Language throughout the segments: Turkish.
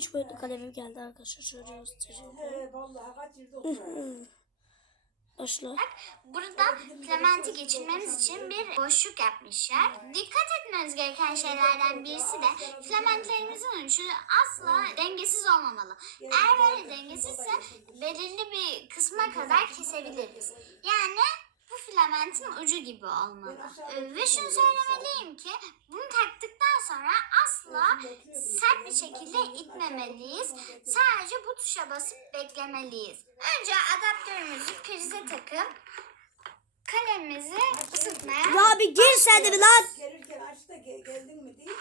3 boyutlu kalemim geldi arkadaşlar. Şöyle göstereyim. He vallahi kaç yılda oturuyor. Başla. Burada filamenti geçirmemiz için bir boşluk yapmışlar. Dikkat etmeniz gereken şeylerden birisi de filamentlerimizin ucu asla dengesiz olmamalı. Eğer böyle dengesizse belirli bir kısma kadar kesebiliriz. Yani bu filamentin ucu gibi olmalı. Ee, Ve şunu söylemeliyim ki bunu taktıktan sonra asla sert bir şekilde itmemeliyiz. Sadece bu tuşa basıp beklemeliyiz. Önce adaptörümüzü prize takıp kalemimizi ısıtmaya Ya bir gir sen de bir lan. Gelirken açtı gel, geldin mi değil.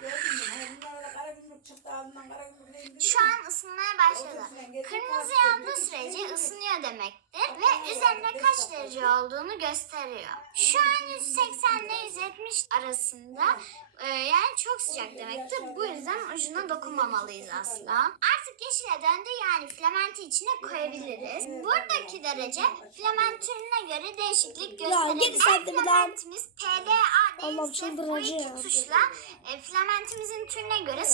Gördün mü? Da kara çıktı ağzından kara gümrükle indirdi. Şu an ısınmaya başladı. Kırmızı yandığı sürece ısınıyor demektir ve üzerinde kaç derece olduğunu gösteriyor. Şu an 180 ile 170 arasında e, yani çok sıcak demektir. Bu yüzden ucuna dokunmamalıyız asla. Artık yeşile döndü yani filamenti içine koyabiliriz. Buradaki derece filament türüne göre değişiklik bir daha. filamentimiz Allah'ım değilse bu çıldıracağım. iki tuşla e, filamentimizin türüne göre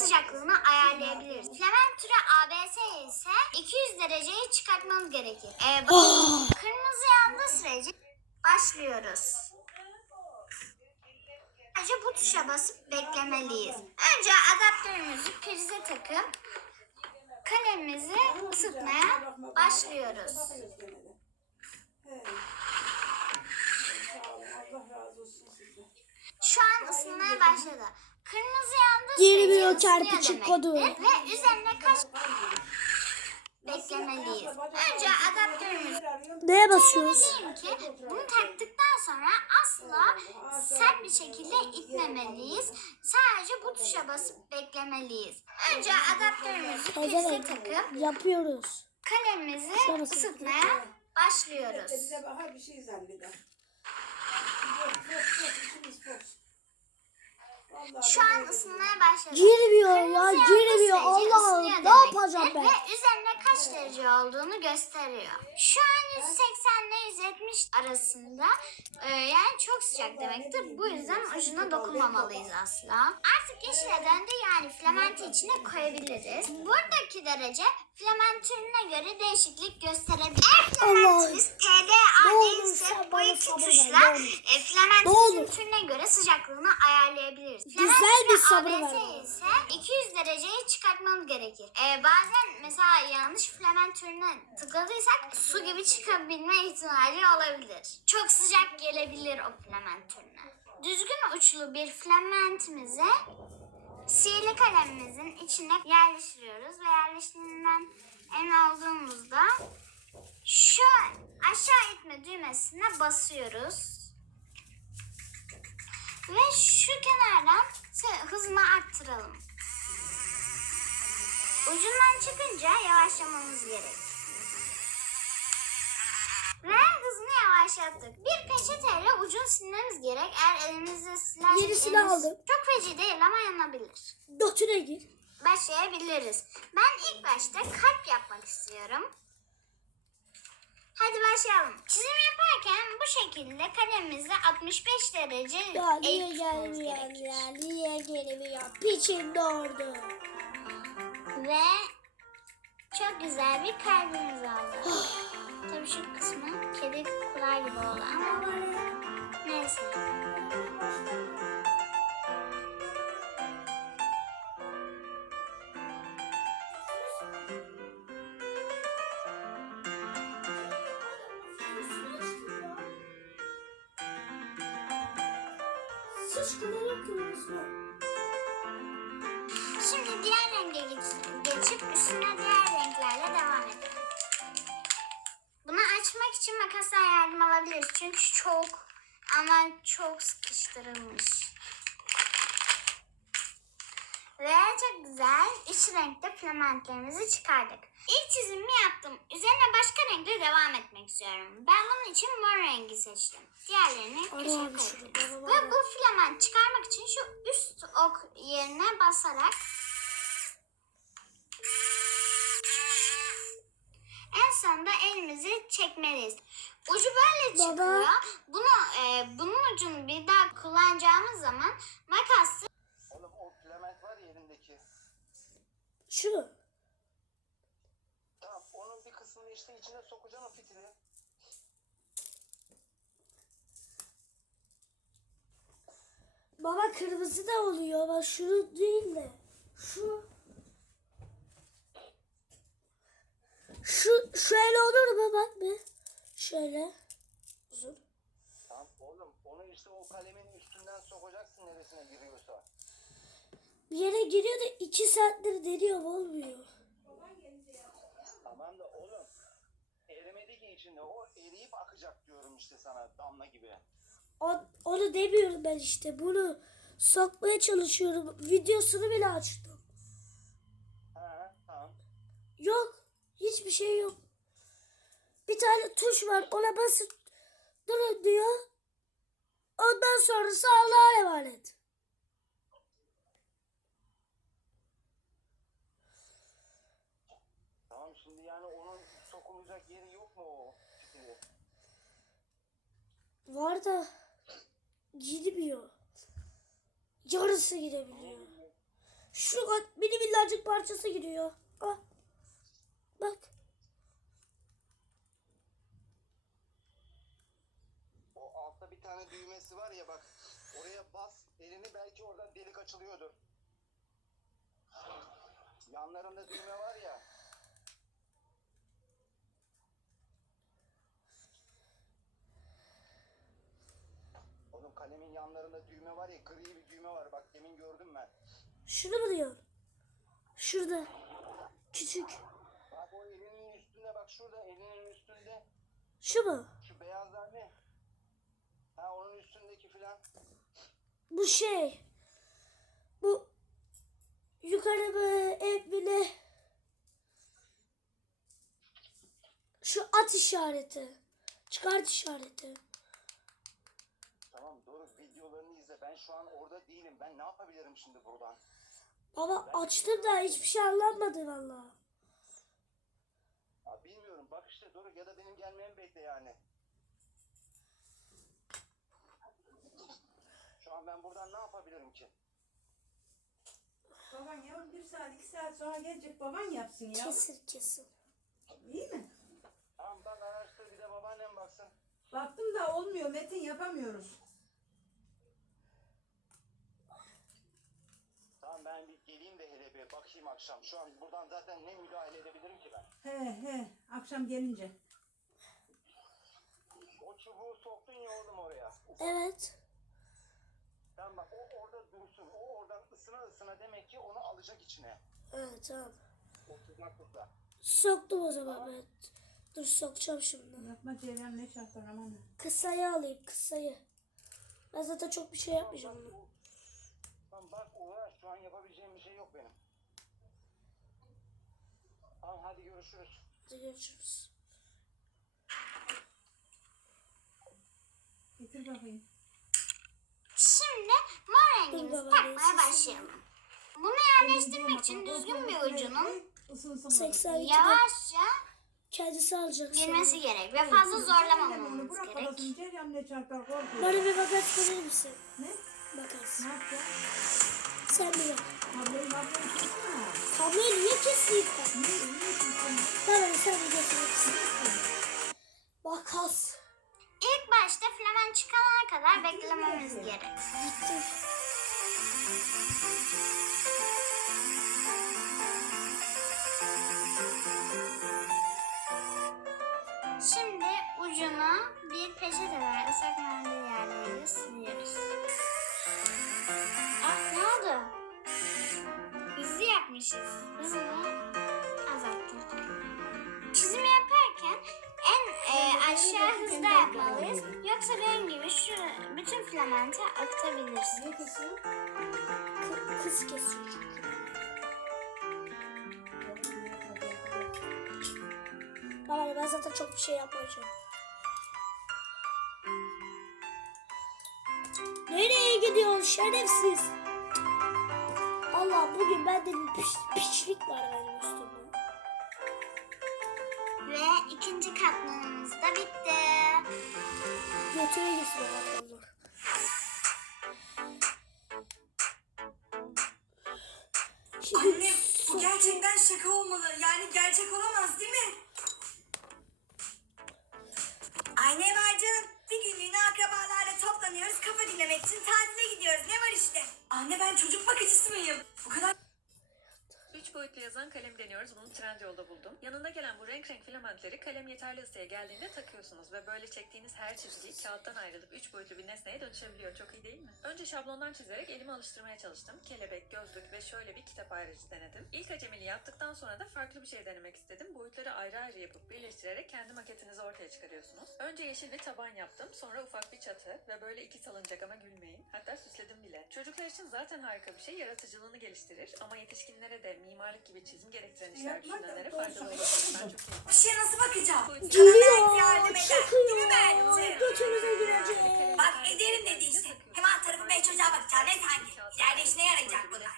sıcaklığını ayarlayabiliriz. Filament türü ABS ise 200 dereceyi çıkartmamız gerekir. E, bakın, kırmızı yandığı sürece başlıyoruz. Önce bu tuşa basıp beklemeliyiz. Önce adaptörümüzü prize takıp kalemimizi ısıtmaya başlıyoruz. Şu an ısınmaya başladı. Kırmızı sürece çarpı ısınıyor çık demektir kodu. Ve üzerine kaç beklemeliyiz. Önce adaptörümüzü Neye basıyoruz? Ki bunu taktıktan sonra asla sert bir şekilde itmemeliyiz. Sadece bu tuşa basıp beklemeliyiz. Önce adaptörümüzü prize Pezevenk. takıp Yapıyoruz. kalemimizi Sonrası. ısıtmaya başlıyoruz. Bize bir şey zanneder. Şu an ısınmaya başladı. Girmiyor ya girmiyor. Allah'ım ısınıyor ne yapacağım ben? Ve üzerine kaç derece olduğunu gösteriyor. Şu an 180 ile 170 arasında e, yani çok sıcak demektir. Bu yüzden ucuna dokunmamalıyız asla. Artık yeşile döndü yani filamenti içine koyabiliriz. Buradaki derece filament türüne göre değişiklik gösterebilir. Eğer olur değilse bu iki tuşla e, olur. türüne göre sıcaklığını ayarlayabiliriz. Güzel bir sabır bana. ise 200 dereceyi çıkartmamız gerekir. Ee, bazen mesela yanlış filament türüne tıkladıysak su gibi çıkabilme ihtimali olabilir. Çok sıcak gelebilir o filament türüne. Düzgün uçlu bir filamentimize sihirli kalemimizin içine yerleştiriyoruz ve yerleştiğinden emin olduğumuzda şu aşağı itme düğmesine basıyoruz. Ve şu kenardan hızını arttıralım. Ucundan çıkınca yavaşlamamız gerek. Ve yavaşlattık. Bir peçeteyle ucunu silmemiz gerek. Eğer elimizde silersek Yenisini elimiz aldım. çok feci değil ama yanabilir. Götüne gir. Başlayabiliriz. Ben ilk başta kalp yapmak istiyorum. Hadi başlayalım. Çizim yaparken bu şekilde kalemimizi 65 derece Ya niye eğik tutmamız gelmiyor gerekir. ya? Niye gelmiyor? Piçin doğurdu. Ve çok güzel bir kalbimiz oldu. Tabii şu kısmı kedi kulağı gibi oldu ama neyse. Ama çok sıkıştırılmış. Ve çok güzel iç renkte filamentlerimizi çıkardık. İlk çizimimi yaptım. Üzerine başka renkle devam etmek istiyorum. Ben bunun için mor rengi seçtim. Diğerlerini köşeye koydum. Ve bu filament çıkarmak için şu üst ok yerine basarak en sonunda elimizi çekmeliyiz. Ucu böyle Baba. çıkıyor. Bunu e, bunun ucunu bir daha kullanacağımız zaman makasla Oğlum o filament var ya elindeki. Şu mu? Tamam onun bir kısmını işte içine sokacaksın o fitili. Baba kırmızı da oluyor. Bak şunu değil de. Şu. Şu şöyle olur mu bak bir. Şöyle. Uzun. Tamam oğlum onu işte o kalemin üstünden sokacaksın neresine giriyorsa. Bir yere giriyor da iki saattir deniyorum olmuyor. Tamam da oğlum erimedi ki içinde o eriyip akacak diyorum işte sana damla gibi. O, onu demiyorum ben işte. Bunu sokmaya çalışıyorum. Videosunu bile açtım. Ha tamam. Yok. Hiçbir şey yok. Bir tane tuş var. Ona basıp durun diyor. Ondan sonrası Allah'a emanet. Tamam şimdi yani onun sokulacak yeri yok mu o? Var da girmiyor. Yarısı girebiliyor. Şu kad- mini minnacık parçası giriyor. Ah. Bak. O altta bir tane düğmesi var ya bak oraya bas elini belki oradan delik açılıyordur. Yanlarında düğme var ya. Oğlum kalemin yanlarında düğme var ya gri bir düğme var bak demin gördüm ben. Şunu mu diyor? Şurada. Küçük. Bak o elinin üstünde bak şurada elinin üstünde Şu mu? şu beyazlar ne? Ha onun üstündeki filan. Bu şey. Bu yukarı mı ev mi ne? Şu at işareti. Çıkart işareti. Tamam doğru videolarını izle. Ben şu an orada değilim. Ben ne yapabilirim şimdi buradan? Baba açtım da hiçbir şey anlamadı valla. Bak işte Doruk ya da benim gelmemi bekle yani. Şu an ben buradan ne yapabilirim ki? Baban yavrum bir saat iki saat sonra gelecek baban yapsın ya. Kesin kesin. İyi mi? Tamam bak araştır bir de babaannem baksın. Baktım da olmuyor Metin yapamıyoruz. Tamam ben bir geleyim de hele bir bakayım akşam. Şu an buradan zaten ne müdahale edebilirim ki ben? He he akşam gelince. O çubuğu soktun ya oğlum oraya. Evet. Tamam bak o orada dursun. O oradan ısına ısına demek ki onu alacak içine. Evet tamam. O tırnaklıkla. Soktum o zaman ben. Dur sokacağım şimdi. Yapma Ceylan ne çarpar aman. Kısayı alayım kısayı. Ben zaten çok bir şey yapmayacağım. Tamam bak uğraş şu an yapabileceğim bir şey yok benim. Tamam hadi görüşürüz. Hadi görüşürüz. Getir bakayım. Şimdi mor rengimizi takmaya başlayalım. Bunu yerleştirmek için düzgün bir ucunun Isınsın 82'de yavaşça kendisi alacak. girmesi gerek ve fazla zorlamamamız gerek. Bana bir makas verir misin? Ne? Makas. Ne yapacağız? Sen bir yap. Kabloyu niye keseyim yapmalıyız. Yoksa benim gibi şu bütün filamenti akıtabiliriz. Niye kesiyor? Kı- kız kesiyor. Baba ben zaten çok bir şey yapmayacağım. Nereye gidiyorsun şerefsiz? Allah bugün bende bir piş, piçlik var benim ikinci katmanımız da bitti. Götüre gitsin Allah. Şimdi Anne kucak gerçekten şaka olmalı. Yani gerçek olamaz değil mi? Ay var canım? Bir günlüğüne akrabalarla toplanıyoruz. Kafa dinlemek için tatile gidiyoruz. Ne var işte? Anne ben çocuk bakıcısı mıyım? Bu kadar 3 boyutlu yazan kalem deniyoruz. Bunu Trendyol'da buldum. Yanında gelen bu renk renk filamentleri kalem yeterli ısıya geldiğinde takıyorsunuz ve böyle çektiğiniz her çizgi kağıttan ayrılıp 3 boyutlu bir nesneye dönüşebiliyor. Çok iyi değil mi? Önce şablondan çizerek elimi alıştırmaya çalıştım. Kelebek, gözlük ve şöyle bir kitap ayrıcı denedim. İlk acemiliği yaptıktan sonra da farklı bir şey denemek istedim. Boyutları ayrı ayrı yapıp birleştirerek kendi maketinizi ortaya çıkarıyorsunuz. Önce yeşil bir taban yaptım. Sonra ufak bir çatı ve böyle iki salıncak ama gülmeyin. Hatta süsledim bile. Çocuklar için zaten harika bir şey. Yaratıcılığını geliştirir ama yetişkinlere de mimarlık gibi çizim gerektiren işler düşünenlere faydalı olabilir. Ben çok bir şeye nasıl bakacağım? Yardım eder. Değil mi Mert'ciğim? Götümüze girecek. Bak ederim dedi işte. Hem alt tarafı beş çocuğa bakacağım. Ne sanki? İleride işine yarayacak bu da.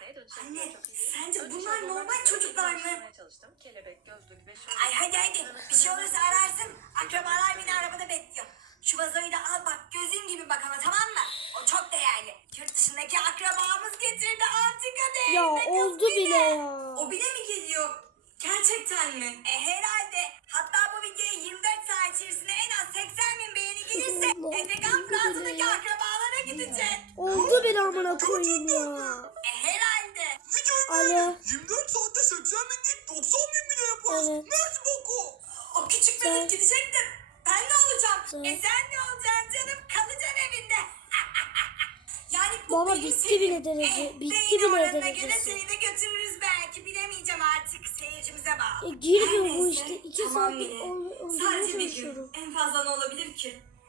Anne sence bunlar normal çocuklar mı? Çalıştım. Kelebek, gözlük ve şöyle. Ay hadi hadi. Bir şey olursa ararsın. Akrabalar beni arabada bekliyor. Şu vazoyu da al bak gözün gibi bak ama tamam mı? O çok değerli. Yurt dışındaki akrabamız getirdi antika değerinde Ya oldu bir de. bile ya. O bile mi geliyor? Gerçekten mi? E herhalde. Hatta bu videoya 24 saat içerisinde en az 80 bin beğeni gelirse Efekan bile Fransa'daki akrabalara gidecek. Oldu bile amına koyayım ya. E herhalde. Alo. 24 saatte 80 bin değil 90 bin bile yaparız. Evet. Mert boku. O küçük bebek gidecektir. Ben ne olacağım? Sen- E sen ne olacaksın canım? Kalacaksın evinde. yani bu Baba benim bitti bile derece, Eh, bitti beyin bile oranına derecesi. göre seni de götürürüz belki. Bilemeyeceğim artık. Seyircimize bağlı. E, girmiyor bu işte. İki tamam öldürmeye Sadece bir gün. En fazla ne olabilir ki?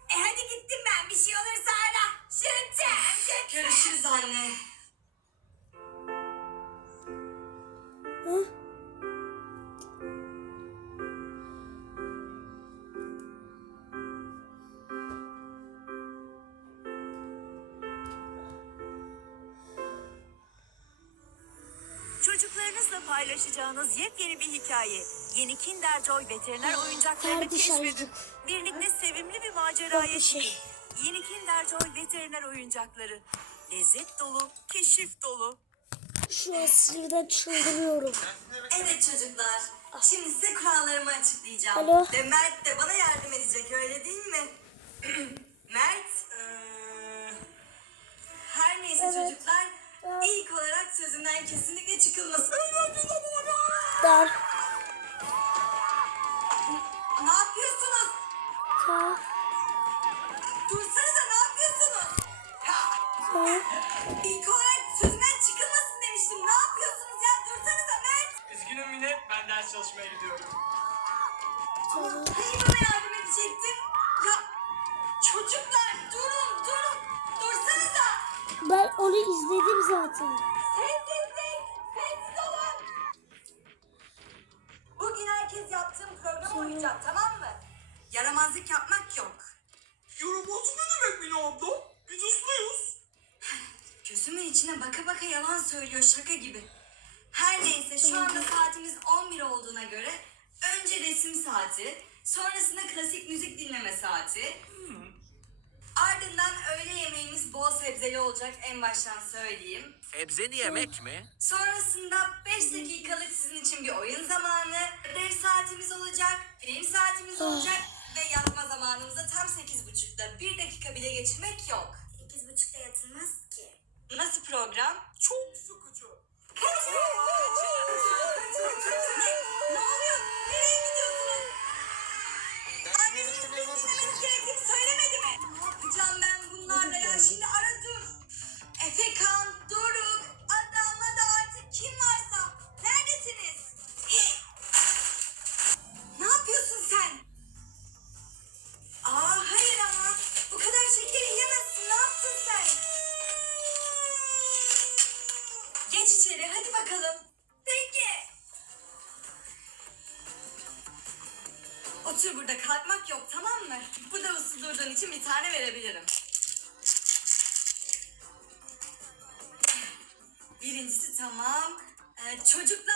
E hadi gittim ben. Bir şey olursa ara. Şırtım. Görüşürüz anne. Hı? Çocuklarınızla paylaşacağınız yepyeni bir hikaye. Yeni Kinder Joy veteriner oyuncaklarını Ferdi keşfedin. Şarjı. Birlikte sevimli bir maceraya bir şey. çıkın. Yeni Kinder Joy veteriner oyuncakları. Lezzet dolu, keşif dolu. Şu an sinirden çıldırıyorum. Evet çocuklar. Şimdi size kurallarımı açıklayacağım. Alo. Ve Mert de bana yardım edecek öyle değil mi? Ben onu izledim zaten. Sessizlik! Sessiz olun! Bugün herkes yaptığım programı uyuyacak tamam mı? Yaramazlık yapmak yok. Yaramazı ne demek Mine abla? Biz usluyuz. Gözümün içine baka baka yalan söylüyor şaka gibi. Her neyse şu anda saatimiz 11 olduğuna göre önce resim saati, sonrasında klasik müzik dinleme saati. Ardından öğle yemeğimiz bol sebzeli olacak en baştan söyleyeyim. Sebzeli yemek mi? Sonrasında 5 dakikalık sizin için bir oyun zamanı, ödev saatimiz olacak, film saatimiz olacak ve yatma zamanımızda tam 8.30'da. Bir dakika bile geçirmek yok. 8.30'da yatılmaz ki. Nasıl program? Çok sıkıcı. ne? Ne oluyor? Nereye gidiyorsunuz? Anneniz dinlemeniz gerektiğini söylemedi mi? Yapacağım ben bunlarla ya? Şimdi ara dur. Efekan, Doruk, Adam'a da artık kim varsa. Neredesiniz? Burada kalkmak yok tamam mı? Bu da uslu durduğun için bir tane verebilirim. Birincisi tamam. Ee, çocuklar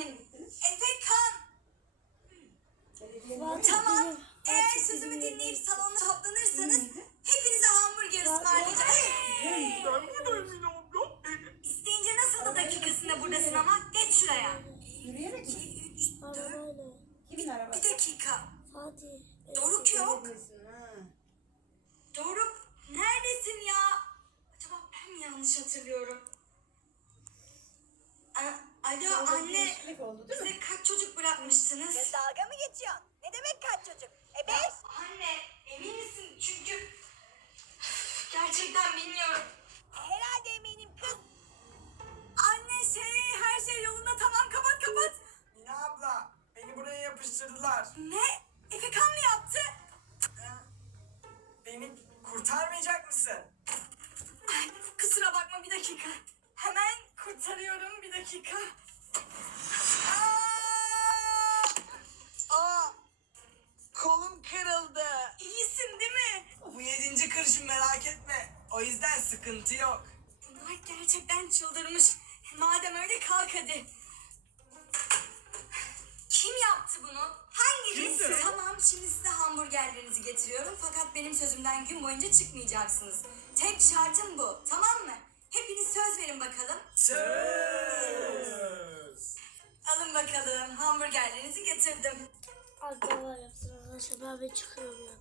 yani. gittiniz? Efekan. Belediyenin Fatih oraya- Tamam. Eğer sözümü dinleyip salonda toplanırsanız hepinize hamburger ısmarlayacağım. Ben Mine abla. İsteyince nasıl da dakikasında buradasın ama geç şuraya. Yürüyerek mi? 2, 3, 4, Arabayla. Kimin arabası? bir dakika. Fatih. Doruk yok. Doruk neredesin ya? Acaba ben mi yanlış hatırlıyorum? A- Alo anne. oldu değil mi? Bize kaç çocuk bırakmıştınız? kız dalga mı geçiyorsun? Ne demek kaç çocuk? E beş. Ya anne emin misin? Çünkü gerçekten bilmiyorum. Herhalde eminim kız. Anne şey her şey yolunda tamam kapat kapat. Mine abla beni buraya yapıştırdılar. Ne? Efekan mı yaptı? Beni kurtarmayacak mısın? Ay, kusura bakma bir dakika. Hemen kurtarıyorum bir dakika. Aa, kolum kırıldı. İyisin değil mi? Bu yedinci kırışım merak etme. O yüzden sıkıntı yok. Bunlar gerçekten çıldırmış. Madem öyle kalk hadi. Kim yaptı bunu? Hangi birisi? Tamam şimdi size hamburgerlerinizi getiriyorum. Fakat benim sözümden gün boyunca çıkmayacaksınız. Tek şartım bu. Tamam mı? Hepiniz söz verin bakalım. Söz. Alın bakalım hamburgerlerinizi getirdim. Arkadaşlar. Ben çıkıyorum ya.